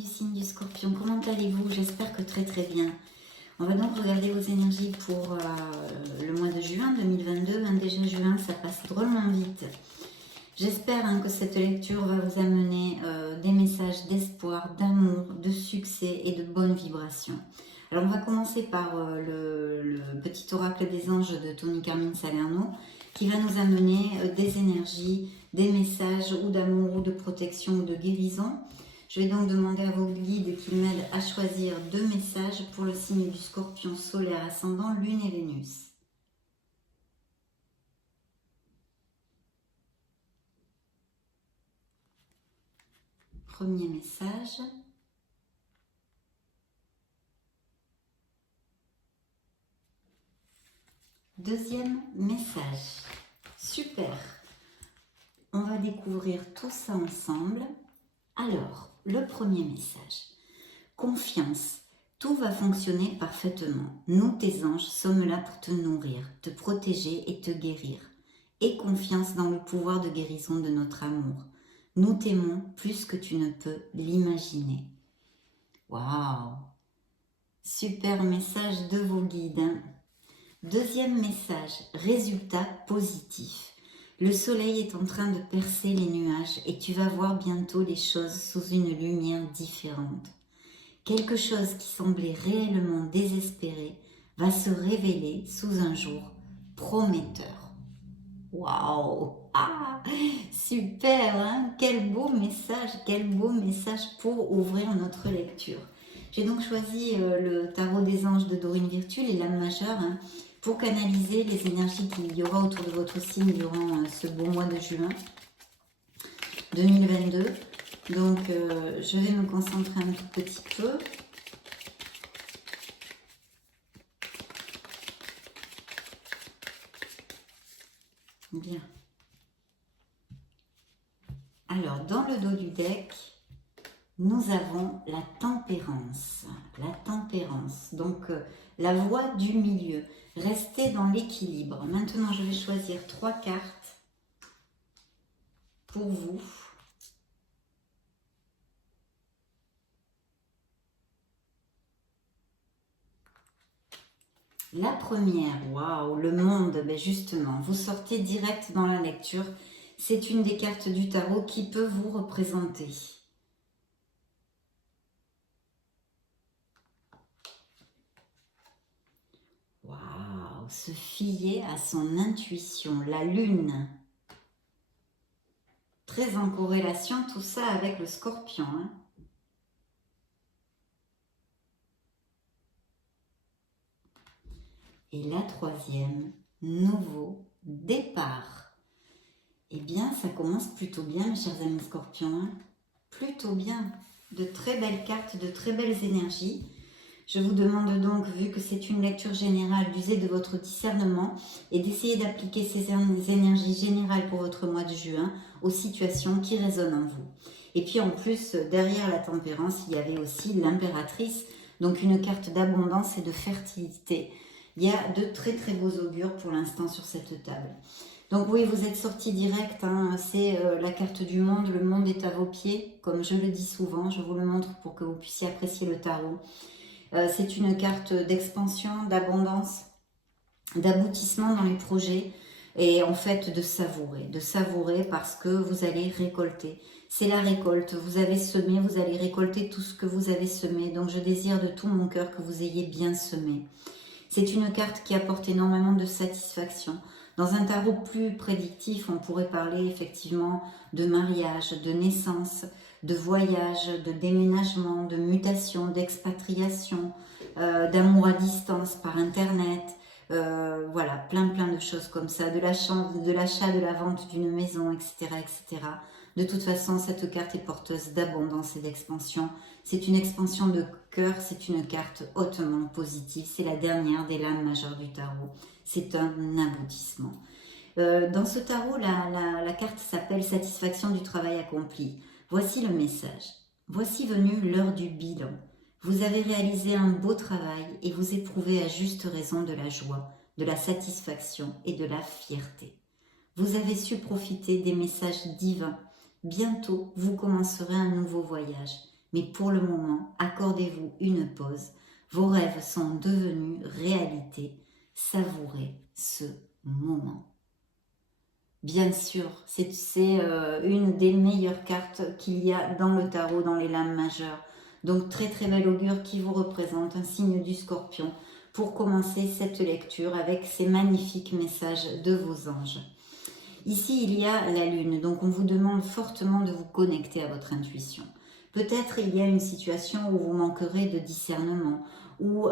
du signe du Scorpion, comment allez-vous? J'espère que très très bien. On va donc regarder vos énergies pour le mois de juin 2022. Déjà juin, ça passe drôlement vite. J'espère que cette lecture va vous amener des messages d'espoir, d'amour, de succès et de bonnes vibrations. Alors on va commencer par le petit oracle des anges de Tony Carmine Salerno qui va nous amener des énergies, des messages ou d'amour ou de protection ou de guérison. Je vais donc demander à vos guides qu'ils m'aident à choisir 2 messages pour le signe du Scorpion solaire ascendant, Lune et Vénus. Premier message. Deuxième message. Super. On va découvrir tout ça ensemble. Alors, le premier message. Confiance. Tout va fonctionner parfaitement. Nous, tes anges, sommes là pour te nourrir, te protéger et te guérir. Aie confiance dans le pouvoir de guérison de notre amour. Nous t'aimons plus que tu ne peux l'imaginer. Waouh! Super message de vos guides. Deuxième message, résultat positif. Le soleil est en train de percer les nuages et tu vas voir bientôt les choses sous une lumière différente. Quelque chose qui semblait réellement désespéré va se révéler sous un jour prometteur. Waouh! Ah, super, hein? Quel beau message pour ouvrir notre lecture. J'ai donc choisi le tarot des anges de Dorine Virtue, les lames majeures, pour canaliser les énergies qu'il y aura autour de votre signe durant ce beau mois de juin 2022. Donc, je vais me concentrer un tout petit peu. Bien. Alors, dans le dos du deck, nous avons la tempérance. La tempérance, donc la voie du milieu. Restez dans l'équilibre. Maintenant, je vais choisir 3 cartes pour vous. La première, waouh, le monde, ben justement, vous sortez direct dans la lecture. C'est une des cartes du tarot qui peut vous représenter. Waouh, se fier à son intuition, la lune. Très en corrélation tout ça avec le Scorpion. Et la troisième, nouveau départ. Eh bien, ça commence plutôt bien, mes chers amis Scorpions. Plutôt bien. De très belles cartes, de très belles énergies. Je vous demande donc, vu que c'est une lecture générale, d'user de votre discernement et d'essayer d'appliquer ces énergies générales pour votre mois de juin aux situations qui résonnent en vous. Et puis en plus, derrière la tempérance, il y avait aussi l'impératrice, donc une carte d'abondance et de fertilité. Il y a de très très beaux augures pour l'instant sur cette table. Donc oui, vous êtes sorti direct, c'est la carte du monde, le monde est à vos pieds, comme je le dis souvent, je vous le montre pour que vous puissiez apprécier le tarot. C'est une carte d'expansion, d'abondance, d'aboutissement dans les projets et en fait de savourer parce que vous allez récolter. C'est la récolte, vous avez semé, vous allez récolter tout ce que vous avez semé, donc je désire de tout mon cœur que vous ayez bien semé. C'est une carte qui apporte énormément de satisfaction. Dans un tarot plus prédictif, on pourrait parler effectivement de mariage, de naissance, de voyage, de déménagement, de mutation, d'expatriation, d'amour à distance par internet, voilà, plein de choses comme ça, de l'achat, de la vente d'une maison, etc., etc. De toute façon, cette carte est porteuse d'abondance et d'expansion. C'est une expansion de cœur, c'est une carte hautement positive. C'est la dernière des lames majeures du tarot. C'est un aboutissement. Dans ce tarot, la carte s'appelle Satisfaction du travail accompli. Voici le message. Voici venue l'heure du bilan. Vous avez réalisé un beau travail et vous éprouvez à juste raison de la joie, de la satisfaction et de la fierté. Vous avez su profiter des messages divins. Bientôt, vous commencerez un nouveau voyage. Mais pour le moment, accordez-vous une pause. Vos rêves sont devenus réalité. Savourez ce moment. Bien sûr, c'est une des meilleures cartes qu'il y a dans le tarot, dans les lames majeures. Donc très très bel augure qui vous représente, un signe du Scorpion, pour commencer cette lecture avec ces magnifiques messages de vos anges. Ici, il y a la Lune, donc on vous demande fortement de vous connecter à votre intuition. Peut-être il y a une situation où vous manquerez de discernement, ou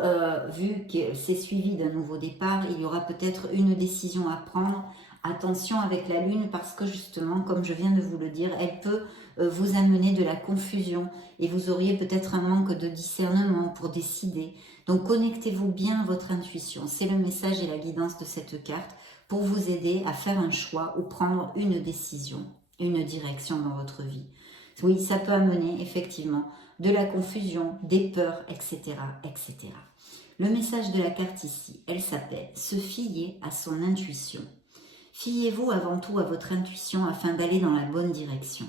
vu que c'est suivi d'un nouveau départ, il y aura peut-être une décision à prendre. Attention avec la Lune parce que justement, comme je viens de vous le dire, elle peut vous amener de la confusion et vous auriez peut-être un manque de discernement pour décider. Donc connectez-vous bien à votre intuition, c'est le message et la guidance de cette carte pour vous aider à faire un choix ou prendre une décision, une direction dans votre vie. Oui, ça peut amener effectivement de la confusion, des peurs, etc., etc. Le message de la carte ici, elle s'appelle « Se fier à son intuition ». Fiez-vous avant tout à votre intuition afin d'aller dans la bonne direction.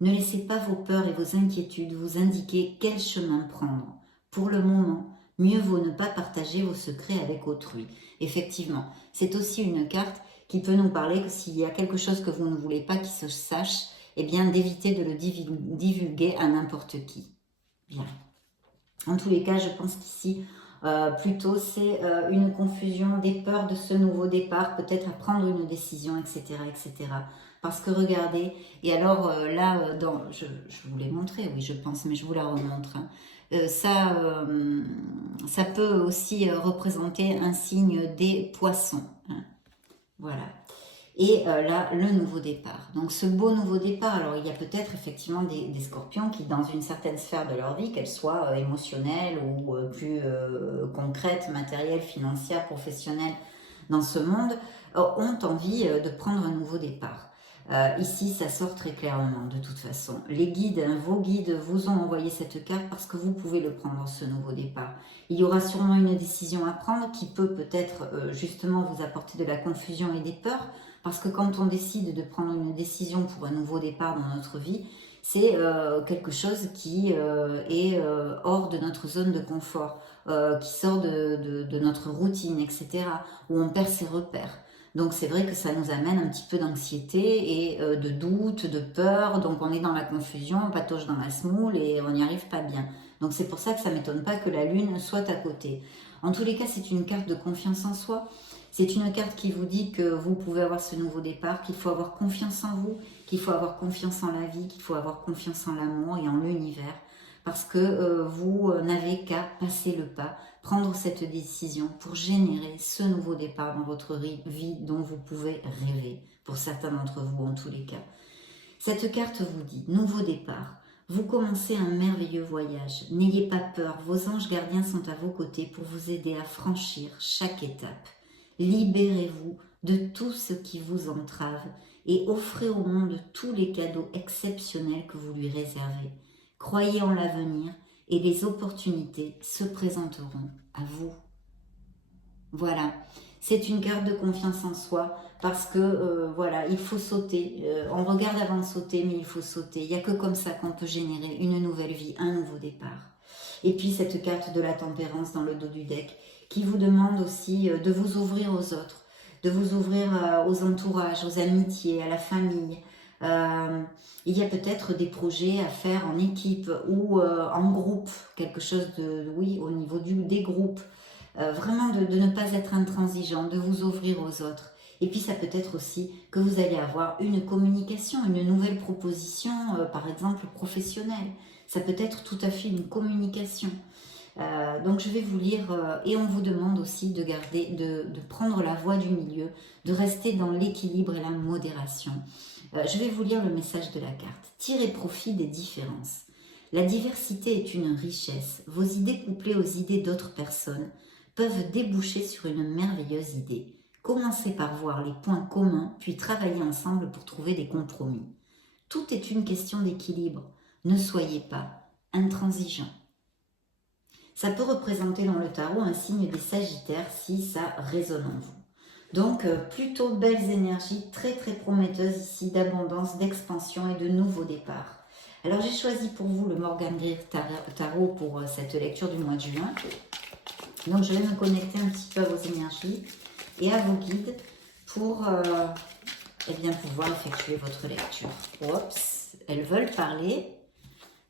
Ne laissez pas vos peurs et vos inquiétudes vous indiquer quel chemin prendre. Pour le moment, mieux vaut ne pas partager vos secrets avec autrui. Effectivement, c'est aussi une carte qui peut nous parler que s'il y a quelque chose que vous ne voulez pas qu'il se sache, eh bien d'éviter de le divulguer à n'importe qui. Bien. En tous les cas, je pense qu'ici, plutôt c'est une confusion, des peurs de ce nouveau départ, peut-être à prendre une décision, etc., etc. Parce que regardez, et alors là, je vous l'ai montré, oui je pense, mais je vous la remontre. Hein. Ça peut aussi représenter un signe des poissons. Hein. Voilà. Et là, le nouveau départ. Donc ce beau nouveau départ, alors il y a peut-être effectivement des scorpions qui, dans une certaine sphère de leur vie, qu'elle soit émotionnelle ou plus concrète, matérielle, financière, professionnelle, dans ce monde, ont envie de prendre un nouveau départ. Ici, ça sort très clairement de toute façon. Les guides, hein, vos guides vous ont envoyé cette carte parce que vous pouvez le prendre, ce nouveau départ. Il y aura sûrement une décision à prendre qui peut peut-être justement vous apporter de la confusion et des peurs, parce que quand on décide de prendre une décision pour un nouveau départ dans notre vie, c'est quelque chose qui est hors de notre zone de confort, qui sort de notre routine, etc., où on perd ses repères. Donc c'est vrai que ça nous amène un petit peu d'anxiété et de doute, de peur, donc on est dans la confusion, on patauge dans la semoule et on n'y arrive pas bien. Donc c'est pour ça que ça ne m'étonne pas que la Lune soit à côté. En tous les cas, c'est une carte de confiance en soi. C'est une carte qui vous dit que vous pouvez avoir ce nouveau départ, qu'il faut avoir confiance en vous, qu'il faut avoir confiance en la vie, qu'il faut avoir confiance en l'amour et en l'univers. Parce que vous n'avez qu'à passer le pas, prendre cette décision pour générer ce nouveau départ dans votre vie dont vous pouvez rêver, pour certains d'entre vous en tous les cas. Cette carte vous dit, nouveau départ, vous commencez un merveilleux voyage. N'ayez pas peur, vos anges gardiens sont à vos côtés pour vous aider à franchir chaque étape. Libérez-vous de tout ce qui vous entrave et offrez au monde tous les cadeaux exceptionnels que vous lui réservez. Croyez en l'avenir et les opportunités se présenteront à vous. Voilà, c'est une carte de confiance en soi parce que voilà, il faut sauter. On regarde avant de sauter, mais il faut sauter. Il n'y a que comme ça qu'on peut générer une nouvelle vie, un nouveau départ. Et puis cette carte de la tempérance dans le dos du deck qui vous demande aussi de vous ouvrir aux autres, de vous ouvrir aux entourages, aux amitiés, à la famille. Il y a peut-être des projets à faire en équipe ou en groupe, quelque chose de, oui, au niveau des groupes. Vraiment de ne pas être intransigeant, de vous ouvrir aux autres. Et puis ça peut être aussi que vous allez avoir une communication, une nouvelle proposition, par exemple professionnelle. Ça peut être tout à fait une communication. Donc je vais vous lire et on vous demande aussi de garder, de prendre la voie du milieu, de rester dans l'équilibre et la modération. Je vais vous lire le message de la carte. Tirez profit des différences. La diversité est une richesse. Vos idées couplées aux idées d'autres personnes peuvent déboucher sur une merveilleuse idée. Commencez par voir les points communs, puis travaillez ensemble pour trouver des compromis. Tout est une question d'équilibre. Ne soyez pas intransigeant. Ça peut représenter dans le tarot un signe des Sagittaires si ça résonne en vous. Donc, plutôt belles énergies, très très prometteuses ici d'abondance, d'expansion et de nouveaux départs. Alors j'ai choisi pour vous le Morgan Greer Tarot pour cette lecture du mois de juin. Donc je vais me connecter un petit peu à vos énergies et à vos guides pour eh bien, pouvoir effectuer votre lecture. Oups, elles veulent parler,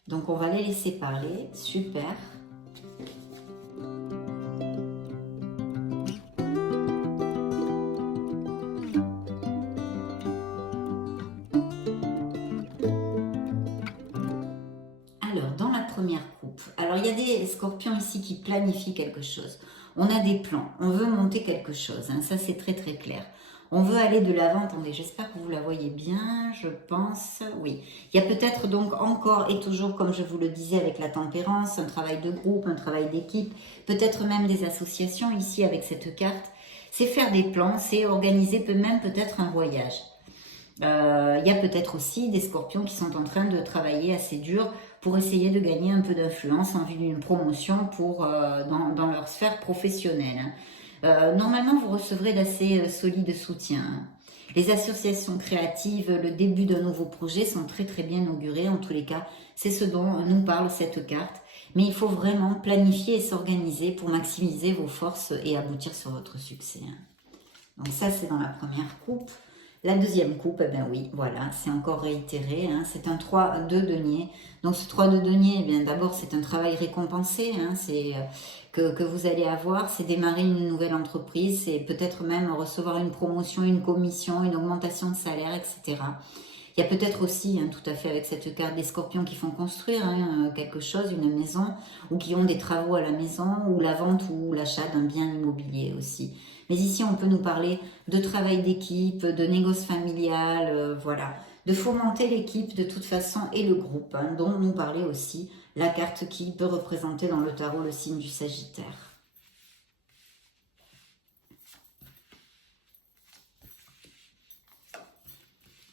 donc on va les laisser parler. Super. Alors, dans la première coupe, alors il y a des scorpions ici qui planifient quelque chose. On a des plans, on veut monter quelque chose, hein, ça c'est très très clair. On veut aller de l'avant, attendez, j'espère que vous la voyez bien, je pense, oui. Il y a peut-être donc encore et toujours, comme je vous le disais avec la tempérance, un travail de groupe, un travail d'équipe, peut-être même des associations ici avec cette carte. C'est faire des plans, c'est organiser peut-être un voyage. Il y a peut-être aussi des scorpions qui sont en train de travailler assez dur pour essayer de gagner un peu d'influence en vue d'une promotion dans leur sphère professionnelle. Normalement, vous recevrez d'assez solides soutiens. Les associations créatives, le début d'un nouveau projet sont très très bien augurés. En tous les cas, c'est ce dont nous parle cette carte. Mais il faut vraiment planifier et s'organiser pour maximiser vos forces et aboutir sur votre succès. Donc ça, c'est dans la première coupe. La deuxième coupe, eh bien oui, voilà, c'est encore réitéré, hein, c'est un 3 de denier. Donc ce 3 de denier, eh bien d'abord c'est un travail récompensé, hein, c'est que vous allez avoir, c'est démarrer une nouvelle entreprise, c'est peut-être même recevoir une promotion, une commission, une augmentation de salaire, etc. Il y a peut-être aussi, hein, tout à fait avec cette carte, des scorpions qui font construire quelque chose, une maison, ou qui ont des travaux à la maison, ou la vente ou l'achat d'un bien immobilier aussi. Mais ici, on peut nous parler de travail d'équipe, de négoce familial, voilà. De fomenter l'équipe de toute façon et le groupe, hein, dont nous parlait aussi la carte qui peut représenter dans le tarot le signe du Sagittaire.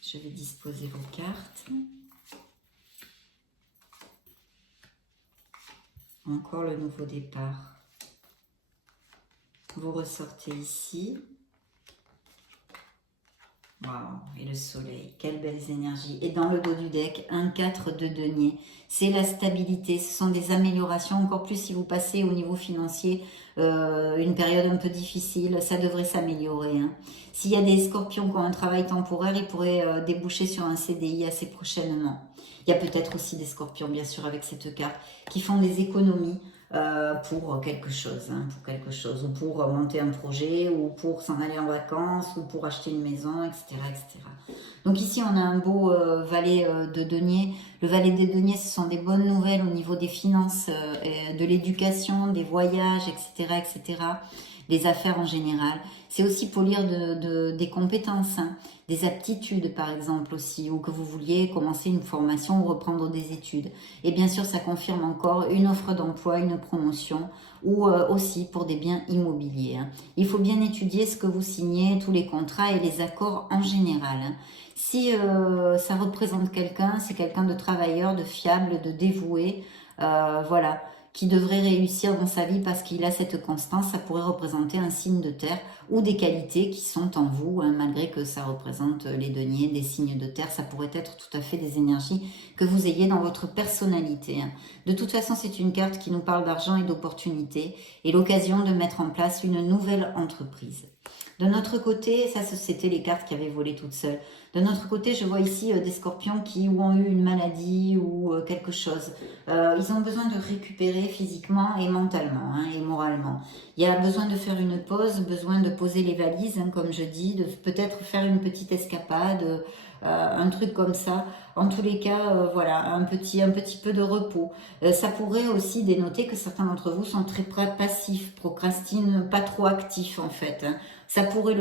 Je vais disposer vos cartes. Encore le nouveau départ. Vous ressortez ici. Waouh, et le soleil, quelles belles énergies. Et dans le dos du deck, un 4 de denier. C'est la stabilité, ce sont des améliorations, encore plus si vous passez au niveau financier une période un peu difficile, ça devrait s'améliorer. Hein. S'il y a des scorpions qui ont un travail temporaire, ils pourraient déboucher sur un CDI assez prochainement. Il y a peut-être aussi des scorpions, bien sûr, avec cette carte, qui font des économies pour quelque chose, ou pour monter un projet, ou pour s'en aller en vacances, ou pour acheter une maison, etc. etc. Donc ici, on a un beau valet de denier. Le valet des deniers, ce sont des bonnes nouvelles au niveau des finances, de l'éducation, des voyages, etc., etc., des affaires en général. C'est aussi pour lire des compétences, hein, des aptitudes par exemple aussi, ou que vous vouliez commencer une formation ou reprendre des études. Et bien sûr, ça confirme encore une offre d'emploi, une promotion, ou aussi pour des biens immobiliers. Hein. Il faut bien étudier ce que vous signez, tous les contrats et les accords en général. Hein. Si ça représente quelqu'un, c'est quelqu'un de travailleur, de fiable, de dévoué, voilà, qui devrait réussir dans sa vie parce qu'il a cette constance, ça pourrait représenter un signe de terre ou des qualités qui sont en vous, hein, malgré que ça représente les deniers, des signes de terre, ça pourrait être tout à fait des énergies que vous ayez dans votre personnalité. Hein. De toute façon, c'est une carte qui nous parle d'argent et d'opportunité et l'occasion de mettre en place une nouvelle entreprise. De notre côté, ça c'était les cartes qui avaient volé toutes seules. De notre côté, je vois ici des scorpions qui ont eu une maladie ou quelque chose. Ils ont besoin de récupérer physiquement et mentalement, hein, et moralement. Il y a besoin de faire une pause, besoin de poser les valises, hein, comme je dis, de peut-être faire une petite escapade, un truc comme ça. En tous les cas, voilà, un petit peu de repos. Ça pourrait aussi dénoter que certains d'entre vous sont très passifs, procrastinent, pas trop actifs en fait. Hein. Ça pourrait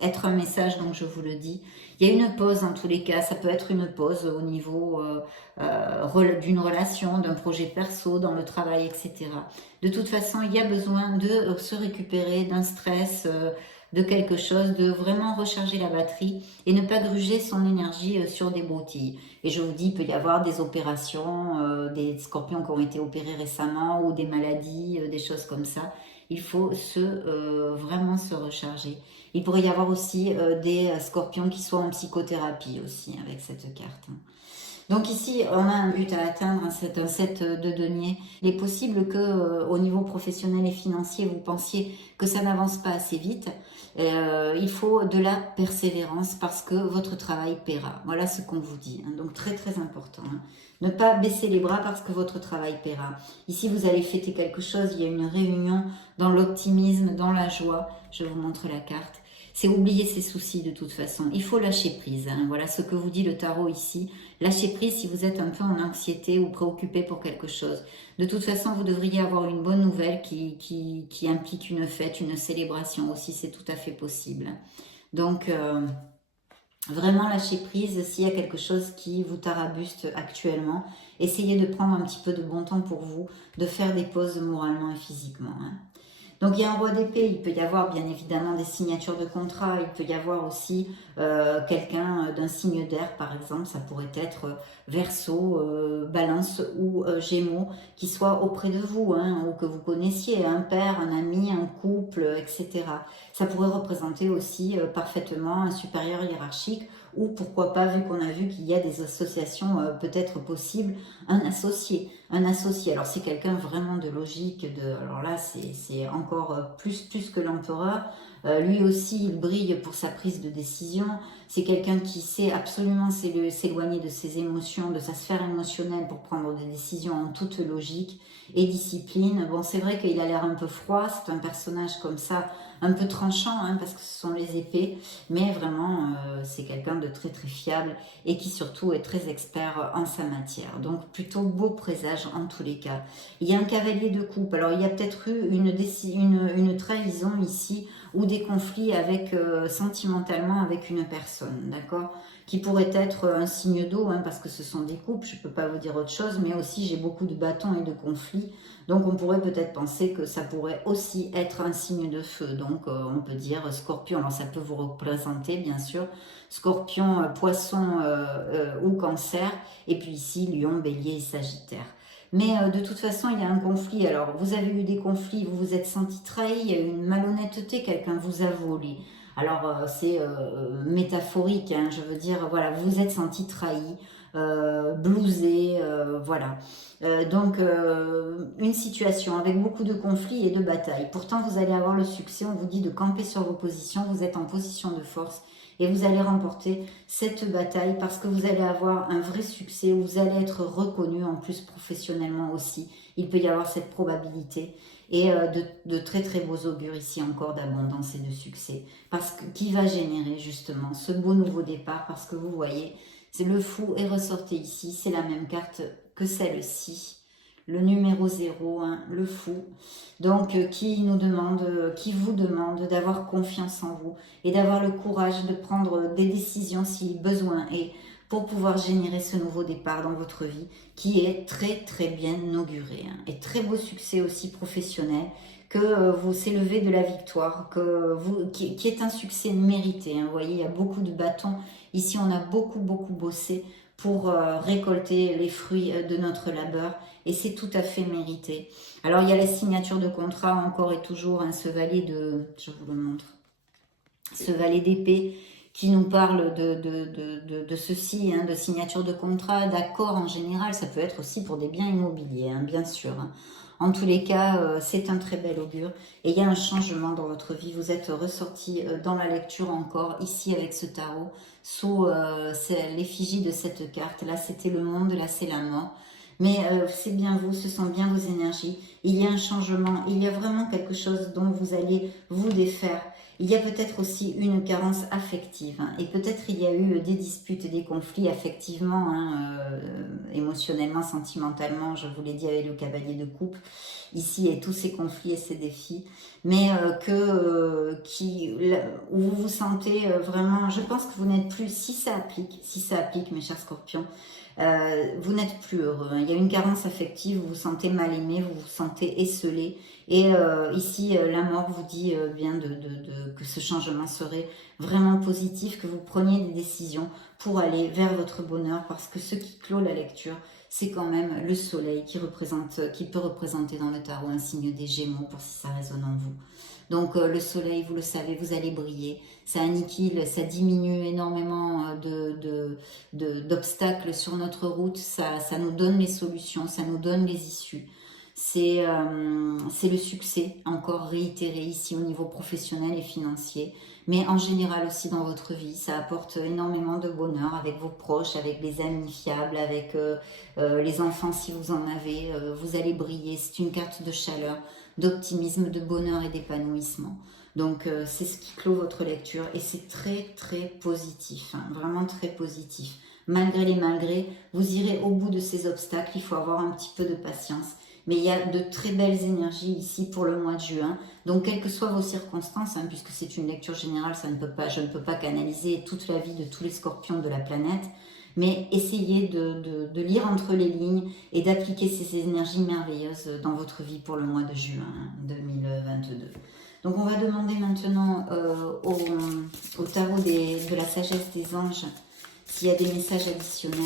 être un message, donc je vous le dis. Il y a une pause en tous les cas, ça peut être une pause au niveau d'une relation, d'un projet perso, dans le travail, etc. De toute façon, il y a besoin de se récupérer d'un stress, de quelque chose, de vraiment recharger la batterie et ne pas gruger son énergie sur des broutilles. Et je vous dis, il peut y avoir des opérations, des scorpions qui ont été opérés récemment ou des maladies, des choses comme ça. Il faut vraiment se recharger. Il pourrait y avoir aussi des scorpions qui sont en psychothérapie aussi avec cette carte. Donc ici, on a un but à atteindre, c'est un 7 de denier. Il est possible que au niveau professionnel et financier, vous pensiez que ça n'avance pas assez vite. Il faut de la persévérance parce que votre travail paiera. Voilà ce qu'on vous dit. Hein. Donc très très important. Hein. Ne pas baisser les bras parce que votre travail paiera. Ici, vous allez fêter quelque chose. Il y a une réunion dans l'optimisme, dans la joie. Je vous montre la carte. C'est oublier ses soucis de toute façon. Il faut lâcher prise. Hein. Voilà ce que vous dit le tarot ici. Lâchez prise si vous êtes un peu en anxiété ou préoccupé pour quelque chose. De toute façon, vous devriez avoir une bonne nouvelle qui implique une fête, une célébration aussi. C'est tout à fait possible. Donc, vraiment lâchez prise s'il y a quelque chose qui vous tarabuste actuellement. Essayez de prendre un petit peu de bon temps pour vous, de faire des pauses moralement et physiquement. Hein. Donc il y a un roi d'épée, il peut y avoir bien évidemment des signatures de contrat, il peut y avoir aussi quelqu'un d'un signe d'air par exemple, ça pourrait être Verseau, Balance ou Gémeaux qui soit auprès de vous, hein, ou que vous connaissiez, un père, un ami, un couple, etc. Ça pourrait représenter aussi parfaitement un supérieur hiérarchique ou pourquoi pas, vu qu'on a vu qu'il y a des associations peut-être possibles, un associé. Un associé, alors c'est quelqu'un vraiment de logique, alors là c'est encore plus que l'empereur. Lui aussi il brille pour sa prise de décision. C'est quelqu'un qui sait absolument s'éloigner de ses émotions, de sa sphère émotionnelle pour prendre des décisions en toute logique et discipline. Bon, c'est vrai qu'il a l'air un peu froid, c'est un personnage comme ça, un peu tranchant, hein, parce que ce sont les épées, mais vraiment c'est quelqu'un de très très fiable et qui surtout est très expert en sa matière. Donc plutôt beau présage en tous les cas. Il y a un cavalier de coupe, alors il y a peut-être eu une trahison ici ou des conflits avec sentimentalement avec une personne, d'accord, qui pourrait être un signe d'eau, hein, parce que ce sont des coupes, je ne peux pas vous dire autre chose, mais aussi j'ai beaucoup de bâtons et de conflits, donc on pourrait peut-être penser que ça pourrait aussi être un signe de feu, donc on peut dire Scorpion, alors ça peut vous représenter bien sûr, Scorpion, Poisson ou Cancer, et puis ici Lion, Bélier et Sagittaire. Mais de toute façon, il y a un conflit. Alors, vous avez eu des conflits, vous vous êtes senti trahi, il y a eu une malhonnêteté, quelqu'un vous a volé. Alors, c'est métaphorique, hein, je veux dire, voilà, vous vous êtes senti trahi, blousé, voilà. Donc, une situation avec beaucoup de conflits et de batailles. Pourtant, vous allez avoir le succès, on vous dit de camper sur vos positions, vous êtes en position de force et vous allez remporter cette bataille parce que vous allez avoir un vrai succès, vous allez être reconnu en plus professionnellement aussi. Il peut y avoir cette probabilité et de très très beaux augures ici encore d'abondance et de succès parce que qui va générer justement ce beau nouveau départ parce que vous voyez, c'est le fou est ressorti ici, c'est la même carte que celle-ci. Le numéro 0, hein, le fou, donc qui vous demande d'avoir confiance en vous et d'avoir le courage de prendre des décisions si besoin est pour pouvoir générer ce nouveau départ dans votre vie qui est très très bien auguré, hein, et très beau succès aussi professionnel, que vous s'élevez de la victoire, qui est un succès mérité, hein, vous voyez, il y a beaucoup de bâtons, ici on a beaucoup bossé pour récolter les fruits de notre labeur et c'est tout à fait mérité. Alors il y a la signature de contrat encore et toujours, hein, ce valet je vous le montre, ce valet d'épée qui nous parle de ceci, hein, de signature de contrat, d'accord en général, ça peut être aussi pour des biens immobiliers, hein, bien sûr. Hein. En tous les cas, c'est un très bel augure et il y a un changement dans votre vie. Vous êtes ressorti dans la lecture encore, ici avec ce tarot, sous l'effigie de cette carte. Là, c'était le monde, là, c'est la mort. Mais c'est bien vous, ce sont bien vos énergies. Il y a un changement, il y a vraiment quelque chose dont vous allez vous défaire. Il y a peut-être aussi une carence affective, hein, et peut-être il y a eu des disputes, des conflits affectivement, hein, émotionnellement, sentimentalement, je vous l'ai dit avec le cavalier de coupe, ici, et tous ces conflits et ces défis, mais où vous vous sentez vraiment, je pense que vous n'êtes plus, si ça applique mes chers scorpions, vous n'êtes plus heureux, hein. Il y a une carence affective, vous vous sentez mal aimé, vous vous sentez esselé, et ici la mort vous dit bien que ce changement serait vraiment positif, que vous preniez des décisions pour aller vers votre bonheur, parce que ce qui clôt la lecture, c'est quand même le soleil qui peut représenter dans le tarot un signe des Gémeaux, pour si ça résonne en vous. Donc le soleil, vous le savez, vous allez briller, ça anniquile, ça diminue énormément d'obstacles sur notre route, ça nous donne les solutions, ça nous donne les issues. C'est le succès, encore réitéré ici au niveau professionnel et financier, mais en général aussi dans votre vie. Ça apporte énormément de bonheur avec vos proches, avec les amis fiables, avec les enfants si vous en avez. Vous allez briller, c'est une carte de chaleur, d'optimisme, de bonheur et d'épanouissement. Donc c'est ce qui clôt votre lecture et c'est très très positif, hein, vraiment très positif. Malgré les malgrés, vous irez au bout de ces obstacles, il faut avoir un petit peu de patience. Mais il y a de très belles énergies ici pour le mois de juin. Donc, quelles que soient vos circonstances, hein, puisque c'est une lecture générale, je ne peux pas canaliser toute la vie de tous les scorpions de la planète. Mais essayez de lire entre les lignes et d'appliquer ces énergies merveilleuses dans votre vie pour le mois de juin 2022. Donc, on va demander maintenant au tarot de la sagesse des anges s'il y a des messages additionnels.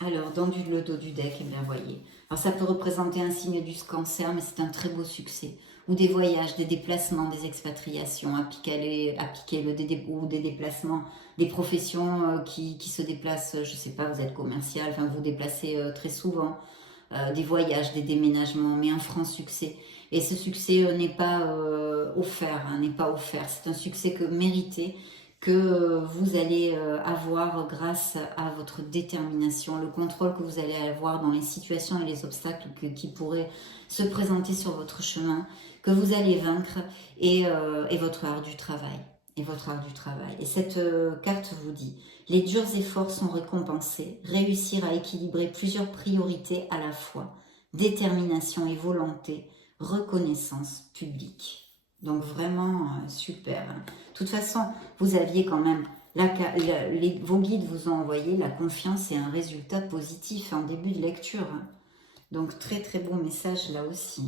Alors, dans le dos du deck, eh bien, voyez. Alors, ça peut représenter un signe du cancer, mais c'est un très beau succès. Ou des voyages, des déplacements, des expatriations, ou des déplacements, des professions qui se déplacent, je ne sais pas, vous êtes commercial, enfin, vous vous déplacez très souvent. Des voyages, des déménagements, mais un franc succès. Et ce succès n'est pas offert, hein, n'est pas offert. C'est un succès mérité, que vous allez avoir grâce à votre détermination, le contrôle que vous allez avoir dans les situations et les obstacles qui pourraient se présenter sur votre chemin, que vous allez vaincre et votre art du travail. Et cette carte vous dit, les durs efforts sont récompensés, réussir à équilibrer plusieurs priorités à la fois, détermination et volonté, reconnaissance publique. Donc vraiment super. De toute façon, vous aviez quand même, vos guides vous ont envoyé la confiance et un résultat positif en début de lecture. Donc très très bon message là aussi.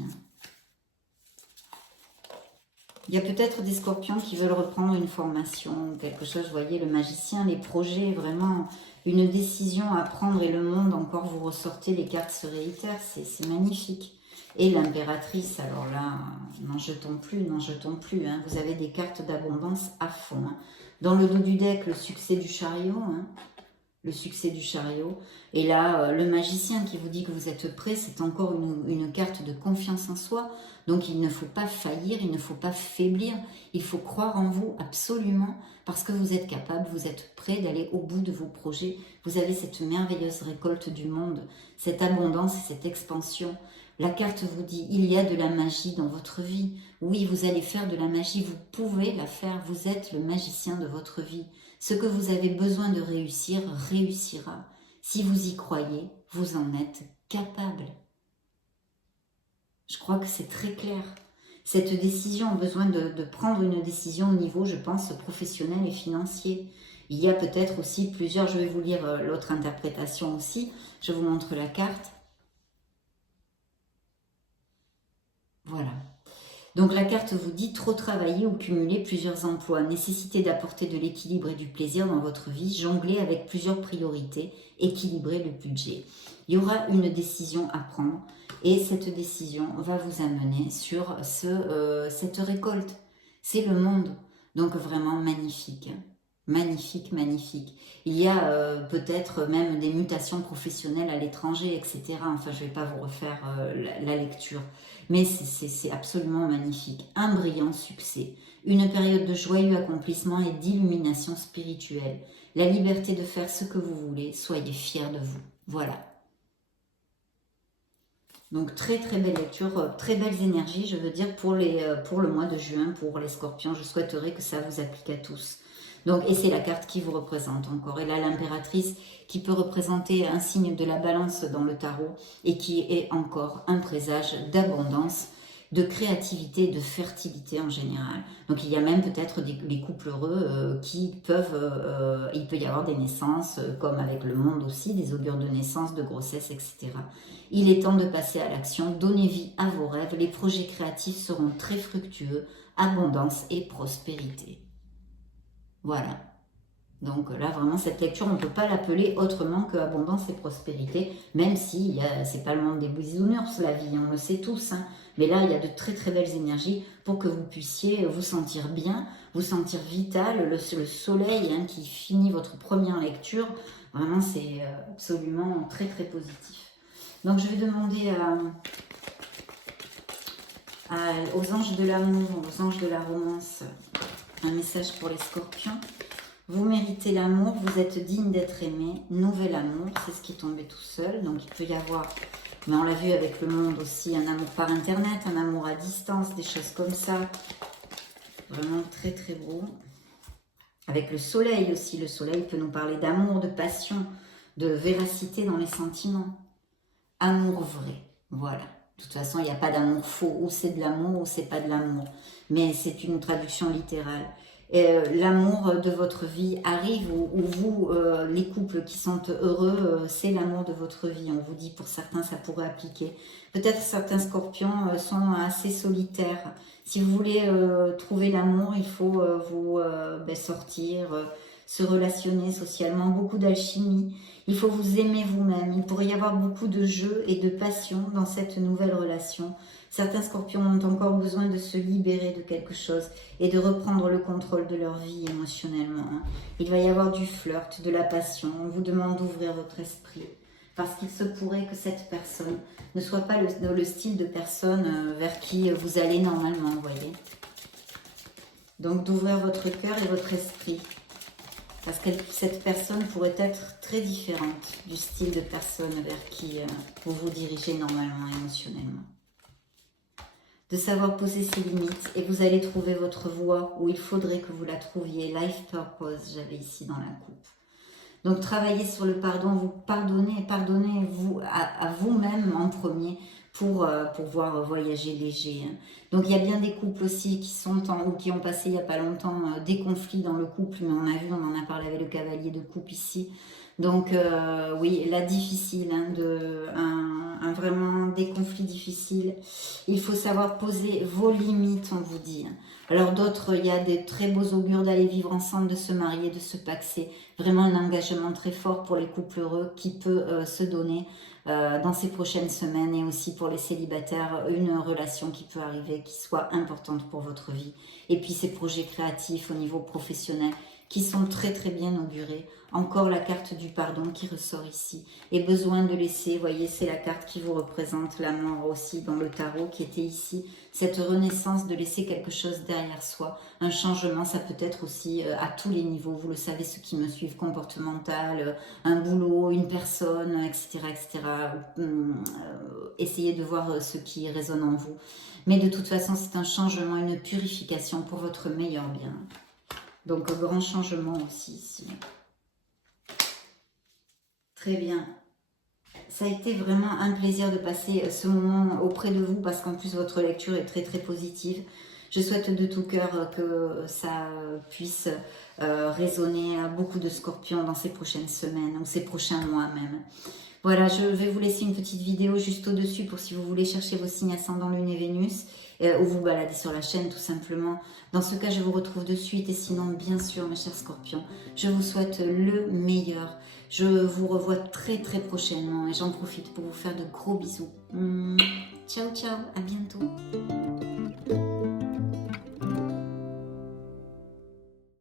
Il y a peut-être des scorpions qui veulent reprendre une formation, quelque chose, vous voyez, le magicien, les projets, vraiment une décision à prendre et le monde, encore vous ressortez, les cartes se réitèrent, c'est magnifique. Et l'impératrice, alors là, n'en jetons plus, hein. Vous avez des cartes d'abondance à fond. Hein. Dans le dos du deck, le succès du chariot, hein. Le succès du chariot. Et là, le magicien qui vous dit que vous êtes prêt, c'est encore une carte de confiance en soi. Donc il ne faut pas faillir, il ne faut pas faiblir, il faut croire en vous absolument parce que vous êtes capable, vous êtes prêt d'aller au bout de vos projets. Vous avez cette merveilleuse récolte du monde, cette abondance et cette expansion. La carte vous dit, il y a de la magie dans votre vie. Oui, vous allez faire de la magie, vous pouvez la faire, vous êtes le magicien de votre vie. Ce que vous avez besoin de réussir, réussira. Si vous y croyez, vous en êtes capable. Je crois que c'est très clair. Cette décision a besoin de prendre une décision au niveau, je pense, professionnel et financier. Il y a peut-être aussi plusieurs, je vais vous lire l'autre interprétation aussi, je vous montre la carte. Voilà. Donc la carte vous dit trop travailler ou cumuler plusieurs emplois, nécessité d'apporter de l'équilibre et du plaisir dans votre vie, jongler avec plusieurs priorités, équilibrer le budget. Il y aura une décision à prendre et cette décision va vous amener sur cette récolte. C'est le monde, donc vraiment magnifique. Magnifique, magnifique. Il y a peut-être même des mutations professionnelles à l'étranger, etc. Enfin, je ne vais pas vous refaire la lecture. Mais c'est absolument magnifique. Un brillant succès. Une période de joyeux accomplissement et d'illumination spirituelle. La liberté de faire ce que vous voulez. Soyez fiers de vous. Voilà. Donc très très belle lecture, très belles énergies, je veux dire, pour le mois de juin, pour les scorpions. Je souhaiterais que ça vous applique à tous. Donc, et c'est la carte qui vous représente encore. Et là, l'impératrice qui peut représenter un signe de la balance dans le tarot et qui est encore un présage d'abondance de créativité et de fertilité en général. Donc il y a même peut-être des couples heureux qui peuvent, il peut y avoir des naissances, comme avec le monde aussi, des augures de naissance, de grossesse, etc. Il est temps de passer à l'action, donnez vie à vos rêves, les projets créatifs seront très fructueux, abondance et prospérité. Voilà. Donc là, vraiment, cette lecture, on ne peut pas l'appeler autrement que abondance et prospérité, même si c'est pas le monde des bisounours, la vie, on le sait tous. Hein. Mais là, il y a de très très belles énergies pour que vous puissiez vous sentir bien, vous sentir vital. Le soleil hein, qui finit votre première lecture, vraiment, c'est absolument très très positif. Donc, je vais demander aux anges de l'amour, aux anges de la romance, un message pour les scorpions. Vous méritez l'amour, vous êtes digne d'être aimé, nouvel amour, c'est ce qui est tombé tout seul. Donc il peut y avoir, mais on l'a vu avec le monde aussi, un amour par internet, un amour à distance, des choses comme ça. Vraiment très très beau. Avec le soleil aussi, le soleil peut nous parler d'amour, de passion, de véracité dans les sentiments. Amour vrai, voilà. De toute façon, il n'y a pas d'amour faux, ou c'est de l'amour ou c'est pas de l'amour. Mais c'est une traduction littérale. L'amour de votre vie arrive, ou vous, les couples qui sont heureux, c'est l'amour de votre vie. On vous dit, pour certains, ça pourrait appliquer. Peut-être certains scorpions sont assez solitaires. Si vous voulez trouver l'amour, il faut sortir, se relationner socialement, beaucoup d'alchimie. Il faut vous aimer vous-même. Il pourrait y avoir beaucoup de jeux et de passion dans cette nouvelle relation. Certains scorpions ont encore besoin de se libérer de quelque chose et de reprendre le contrôle de leur vie émotionnellement. Il va y avoir du flirt, de la passion. On vous demande d'ouvrir votre esprit parce qu'il se pourrait que cette personne ne soit pas le style de personne vers qui vous allez normalement, vous voyez. Donc d'ouvrir votre cœur et votre esprit. Parce que cette personne pourrait être très différente du style de personne vers qui vous vous dirigez normalement émotionnellement. De savoir poser ses limites et vous allez trouver votre voie où il faudrait que vous la trouviez. Life purpose, j'avais ici dans la coupe. Donc travaillez sur le pardon, vous pardonnez vous à vous-même en premier pour pouvoir voyager léger. Donc il y a bien des couples aussi qui sont ou qui ont passé il n'y a pas longtemps des conflits dans le couple, mais on a vu, on en a parlé avec le cavalier de coupe ici. Donc oui, là difficile, vraiment des conflits difficiles. Il faut savoir poser vos limites, on vous dit. Alors d'autres, il y a des très beaux augures d'aller vivre ensemble, de se marier, de se paxer. Vraiment un engagement très fort pour les couples heureux qui peut se donner dans ces prochaines semaines, et aussi pour les célibataires, une relation qui peut arriver, qui soit importante pour votre vie. Et puis ces projets créatifs au niveau professionnel qui sont très très bien augurés. Encore la carte du pardon qui ressort ici. Et besoin de laisser, vous voyez, c'est la carte qui vous représente, la mort aussi dans le tarot qui était ici. Cette renaissance de laisser quelque chose derrière soi. Un changement, ça peut être aussi à tous les niveaux. Vous le savez, ceux qui me suivent, comportemental, un boulot, une personne, etc. etc. Essayez de voir ce qui résonne en vous. Mais de toute façon, c'est un changement, une purification pour votre meilleur bien. Donc, grand changement aussi ici. Très bien. Ça a été vraiment un plaisir de passer ce moment auprès de vous parce qu'en plus, votre lecture est très, très positive. Je souhaite de tout cœur que ça puisse résonner à beaucoup de scorpions dans ces prochaines semaines ou ces prochains mois même. Voilà, je vais vous laisser une petite vidéo juste au-dessus pour si vous voulez chercher vos signes ascendant Lune et Vénus ou vous balader sur la chaîne tout simplement. Dans ce cas, je vous retrouve de suite et sinon, bien sûr, mes chers scorpions, je vous souhaite le meilleur. Je vous revois très très prochainement et j'en profite pour vous faire de gros bisous. Ciao, ciao, à bientôt.